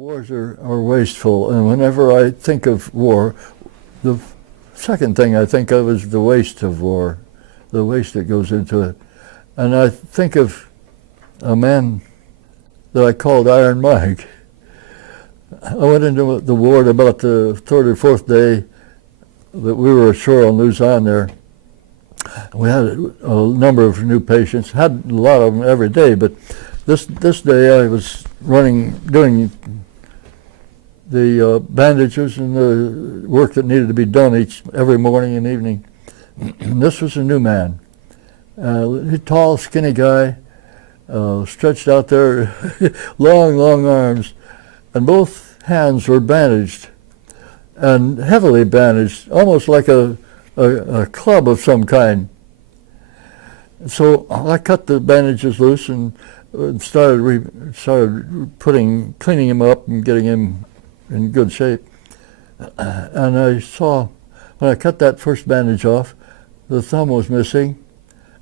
Wars are wasteful, and whenever I think of war, the second thing I think of is the waste of war, the waste that goes into it. And I think of a man that I called Iron Mike. I went into the ward about the third or fourth day that we were ashore on Luzon there. We had a number of new patients, had a lot of them every day, but this day I was doing the bandages and the work that needed to be done every morning and evening. And this was a new man. A tall, skinny guy, stretched out there, long arms, and both hands were bandaged, and heavily bandaged, almost like a club of some kind. So I cut the bandages loose and started cleaning him up and getting him in good shape. And I saw, when I cut that first bandage off, the thumb was missing,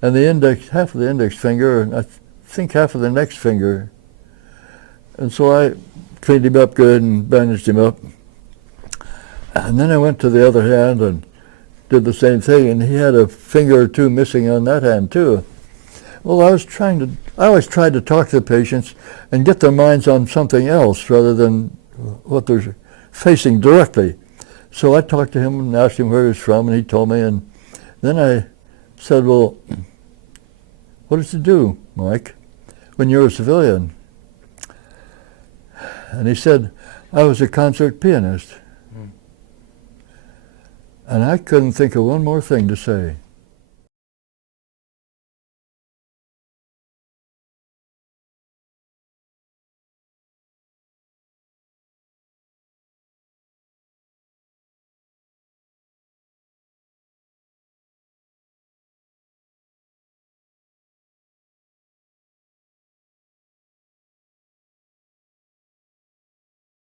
and half of the index finger, and I think half of the next finger. And so I cleaned him up good and bandaged him up. And then I went to the other hand and did the same thing, and he had a finger or two missing on that hand too. Well, I always tried to talk to the patients and get their minds on something else rather than what they're facing directly. So I talked to him and asked him where he was from, and he told me, and then I said, well, what did you do, Mike, when you were a civilian? And he said, I was a concert pianist. And I couldn't think of one more thing to say.